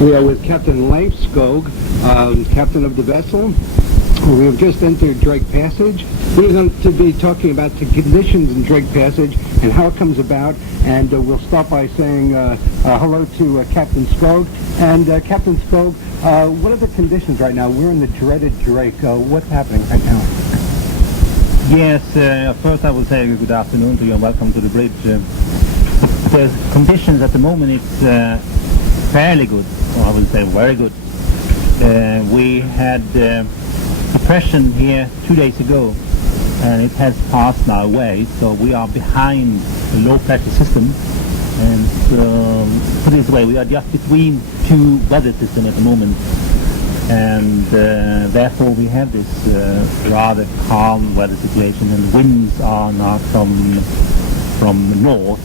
We are with Captain Leif Skog, captain of the vessel. We have just entered Drake Passage. We're going to be talking about the conditions in Drake Passage and how it comes about. And we'll start by saying hello to Captain Skog. And Captain Skog, what are the conditions right now? We're in the dreaded Drake. What's happening right now? Yes, first I will say good afternoon to you and welcome to the bridge. The conditions at the moment it's fairly good, or I would say very good. We had depression here 2 days ago, and it has passed now away, so we are behind the low pressure system. And put it this way, we are just between two weather systems at the moment, and therefore we have this rather calm weather situation, and winds are now from the north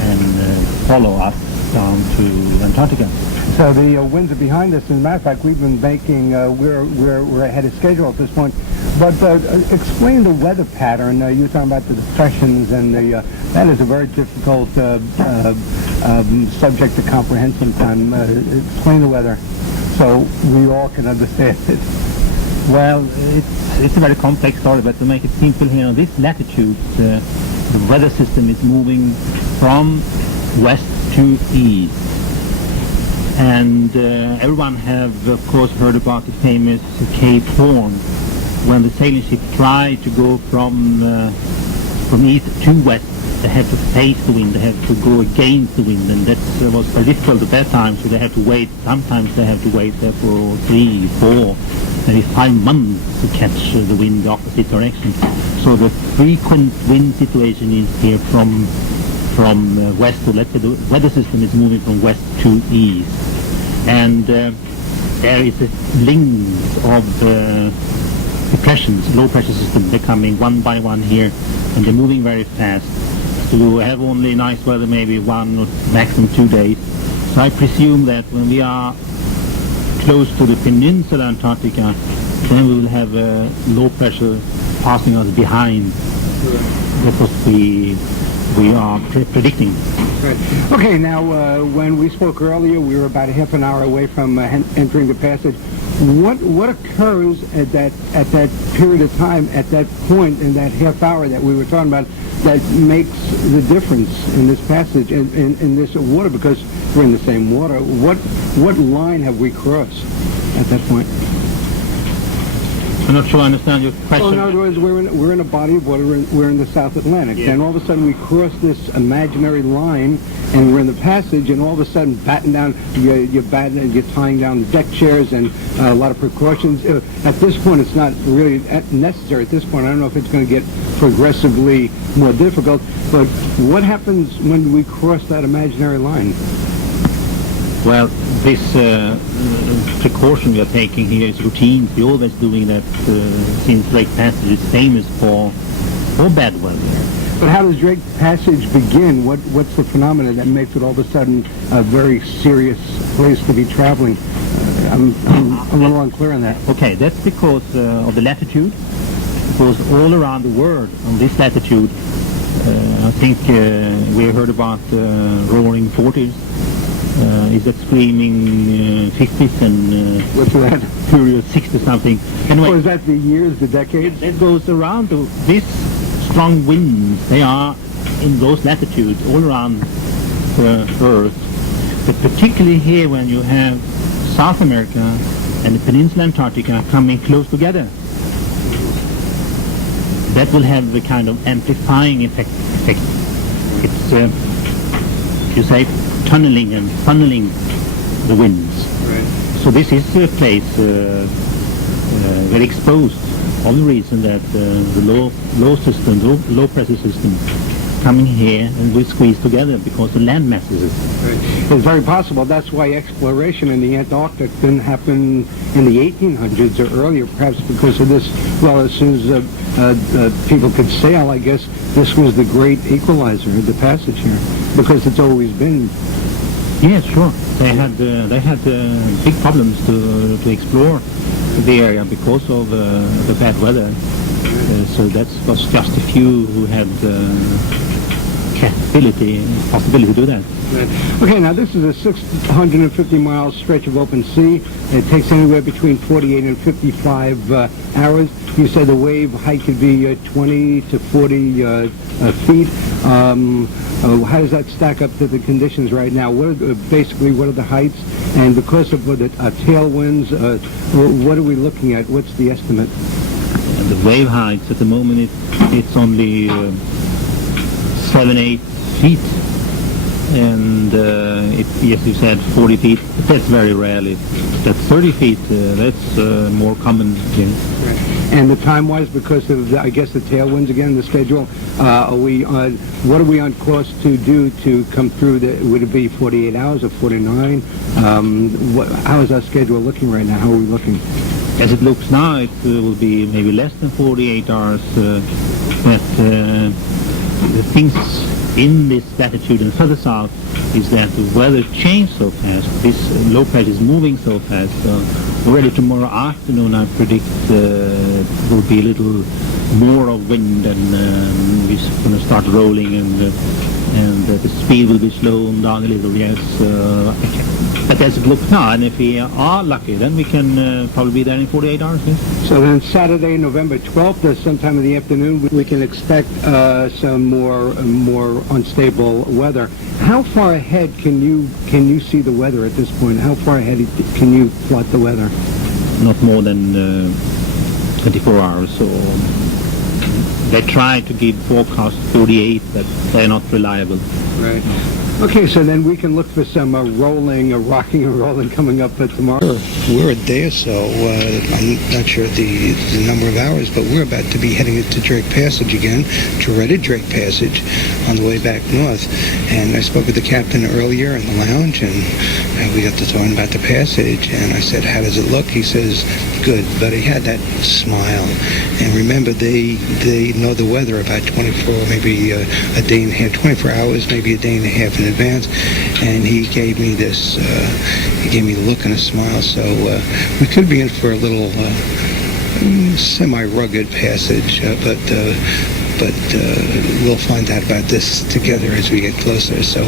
and follow us down to Antarctica. So the winds are behind us. As a matter of fact, we've been making, we're ahead of schedule at this point. But explain the weather pattern. You were talking about the depressions, and that is a very difficult subject to comprehend sometimes. Explain the weather so we all can understand it. Well, it's a very complex story, but to make it simple here, on this latitude, the weather system is moving from west to east. And everyone have, of course, heard about the famous Cape Horn, when the sailing ship tried to go from east to west. They had to face the wind, they had to go against the wind, and that was very difficult at that time, so they had to wait. Sometimes they have to wait there for 3, 4, maybe 5 months to catch the wind the opposite direction. So the frequent wind situation is here from west to, let's say the weather system is moving from west to east. And there is a link of depressions, low pressure system. They're coming one by one here, and they're moving very fast. So we have only nice weather, maybe 1 or maximum 2 days. So I presume that when we are close to the peninsula Antarctica, then we will have low pressure passing us behind. That's what we are predicting. Right. Okay, now when we spoke earlier, we were about a half an hour away from entering the passage. What occurs at that period of time, at that point, in that half hour that we were talking about, that makes the difference in this passage, in this water, because we're in the same water? What line have we crossed at that point? I'm not sure I understand your question. Well, in other words, we're in a body of water. We're in the South Atlantic. Yeah. And all of a sudden we cross this imaginary line, and we're in the passage, and all of a sudden you're tying down the deck chairs, and a lot of precautions. At this point, it's not really necessary. At this point, I don't know if it's going to get progressively more difficult, but what happens when we cross that imaginary line? Well, this precaution we are taking here is routine. We're always doing that since Drake Passage is famous for bad weather. But how does Drake Passage begin? What's the phenomenon that makes it all of a sudden a very serious place to be traveling? I'm a little unclear on that. Okay, that's because of the latitude. Because all around the world on this latitude, I think we heard about roaring 40s. Is that screaming 50s and what's that? Period 60 something. Anyway, is that the years, the decades? It goes around this strong winds. They are in those latitudes all around the Earth. But particularly here, when you have South America and the peninsula Antarctica coming close together, that will have a kind of amplifying effect. It's you say tunneling and funneling the winds. Right. So this is a place very exposed, for the reason that the low pressure system coming here and we squeeze together because the land masses it. Right. It's very possible. That's why exploration in the Antarctic didn't happen in the 1800s or earlier, perhaps because of this. Well, as soon as people could sail, I guess this was the great equalizer, the passage here, because it's always been. Yes, sure. They had big problems to explore the area because of the bad weather. So that was just a few who had possibility to do that. Okay, now this is a 650-mile stretch of open sea. It takes anywhere between 48 and 55 hours. You said the wave height could be 20 to 40 feet. How does that stack up to the conditions right now? What are the heights? And because of the tailwinds, what are we looking at? What's the estimate? And the wave heights at the moment, it's only 7-8 feet. And yes, you said 40 feet. That's very rarely. That's 30 feet. That's more common thing. Right. And the time-wise, because of I guess the tailwinds again, the schedule. What are we on course to do to come through? Would it be 48 hours or 49? How is our schedule looking right now? How are we looking? As it looks now, it will be maybe less than 48 hours. But the things in this latitude and further south is that the weather changed so fast. This low pressure is moving so fast. Already tomorrow afternoon, I predict will be a little more of wind, and it's going to start rolling, and the speed will be slowed down a little. Yes, but as it looks now, and if we are lucky, then we can probably be there in 48 hours. Yes? So then Saturday, November 12th, sometime in the afternoon, we can expect some more unstable weather. How far ahead can you see the weather at this point? How far ahead can you plot the weather? Not more than 24 hours. So they try to give forecast 48, but they're not reliable. Right. Okay, so then we can look for some rocking and rolling coming up tomorrow. We're a day or so. I'm not sure the number of hours, but we're about to be heading into Drake Passage again, dreaded Drake Passage, on the way back north. And I spoke with the captain earlier in the lounge, and we got to talking about the passage. And I said, "How does it look?" He says, "Good," but he had that smile. And remember, they know the weather about 24, maybe a day and a half, 24 hours, maybe a day and a half in advance, and he gave me this, he gave me a look and a smile, so we could be in for a little semi-rugged passage, but we'll find out about this together as we get closer, so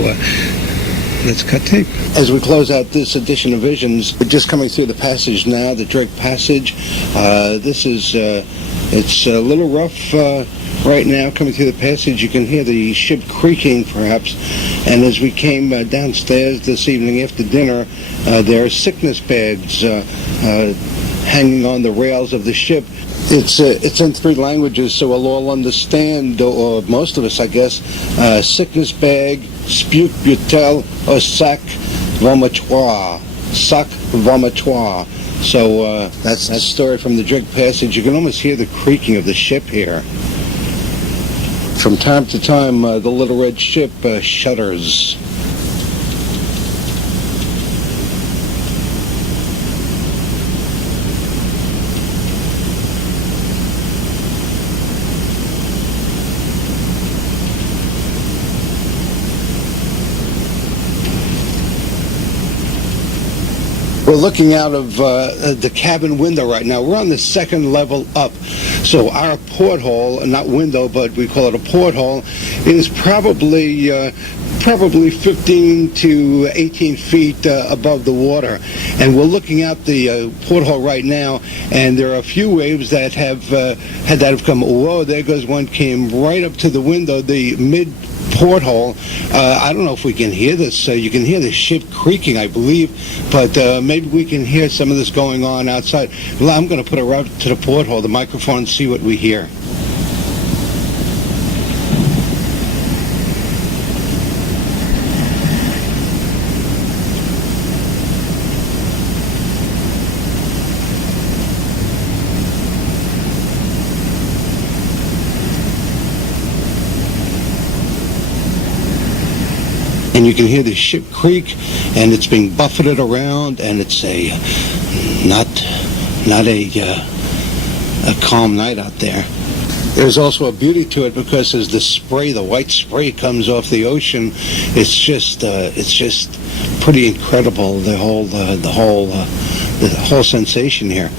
let's cut tape. As we close out this edition of Visions, we're just coming through the passage now, the Drake Passage. This is, it's a little rough right now coming through the passage. You can hear the ship creaking perhaps, and as we came downstairs this evening after dinner, there are sickness bags hanging on the rails of the ship. It's in 3 languages, so we'll all understand, or most of us, I guess. Sickness bag, spute butel, or sac vomitoire. Sac vomitoire. So that's the story from the Drake Passage. You can almost hear the creaking of the ship here. From time to time, the little red ship shudders. We're looking out of the cabin window right now. We're on the 2nd level up. So our porthole, not window, but we call it a porthole, is probably 15 to 18 feet above the water. And we're looking out the porthole right now, and there are a few waves that have come. Whoa, there goes one, came right up to the window, the mid porthole. I don't know if we can hear this. You can hear the ship creaking, I believe, but maybe we can hear some of this going on outside. Well, I'm going to put it right to the porthole, the microphone, and see what we hear. And you can hear the ship creak, and it's being buffeted around, and it's not a calm night out there. There's also a beauty to it because as the spray, the white spray, comes off the ocean, it's just pretty incredible. The whole the whole sensation here.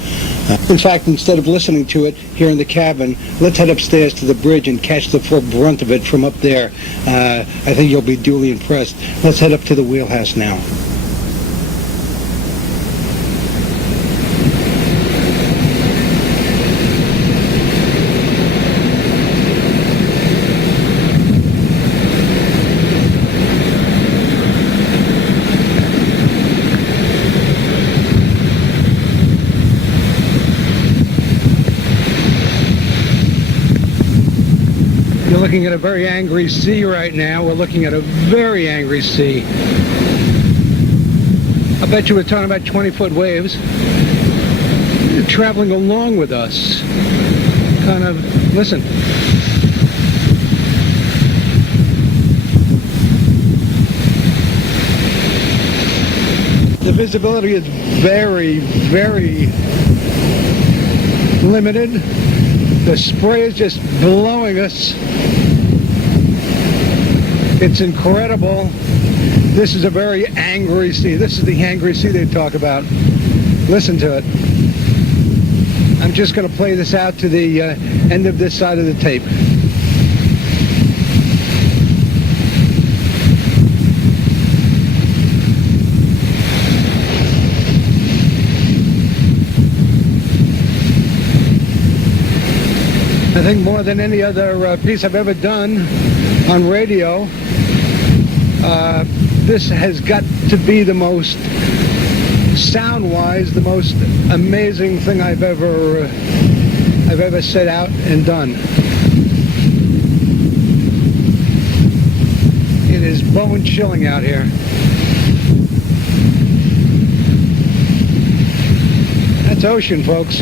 In fact, instead of listening to it here in the cabin, let's head upstairs to the bridge and catch the full brunt of it from up there. I think you'll be duly impressed. Let's head up to the wheelhouse now. You're looking at a very angry sea right now. We're looking at a very angry sea. I bet you we're talking about 20-foot waves. They're traveling along with us. Kind of, listen. The visibility is very, very limited. The spray is just blowing us. It's incredible. This is a very angry sea. This is the angry sea they talk about. Listen to it. I'm just going to play this out to the end of this side of the tape. I think more than any other piece I've ever done on radio, this has got to be the most, sound-wise, the most amazing thing I've ever set out and done. It is bone-chilling out here. That's ocean, folks.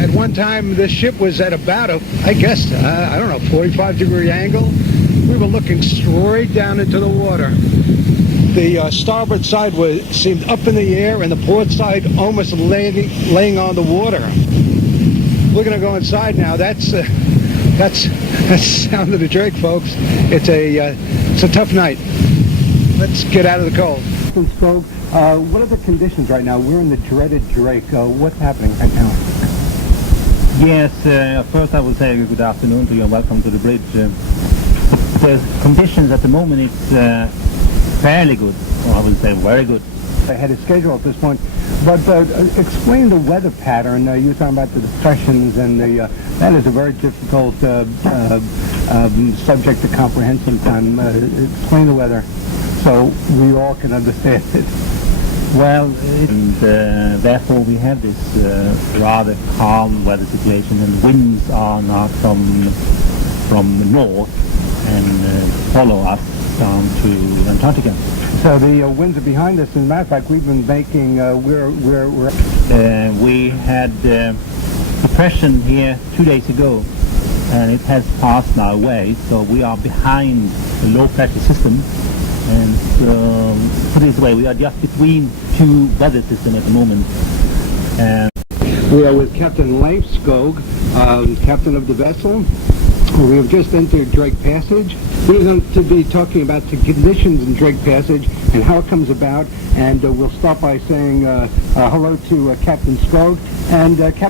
At one time, this ship was at about a, I guess, I don't know, 45-degree angle. We were looking straight down into the water. The starboard side seemed up in the air, and the port side almost laying on the water. We're going to go inside now. That's the sound of the Drake, folks. It's a tough night. Let's get out of the cold. Skog, what are the conditions right now? We're in the dreaded Drake. What's happening right now? Yes, first I will say good afternoon to you and welcome to the bridge. The conditions at the moment it's fairly good, or I would say very good. Ahead of schedule at this point, but explain the weather pattern. You were talking about the depressions, and that is a very difficult subject to comprehend sometimes. Explain the weather so we all can understand it. Well, therefore we have this rather calm weather situation, and winds are now from the north and follow us down to Antarctica. So the winds are behind us. As a matter of fact, we've been making. We had depression here 2 days ago, and it has passed now away. So we are behind the low pressure system. And put it this way, we are just between two weather systems at the moment. We are with Captain Leif Skog, captain of the vessel. We have just entered Drake Passage. We're going to be talking about the conditions in Drake Passage and how it comes about. And we'll start by saying hello to Captain Skog. And Captain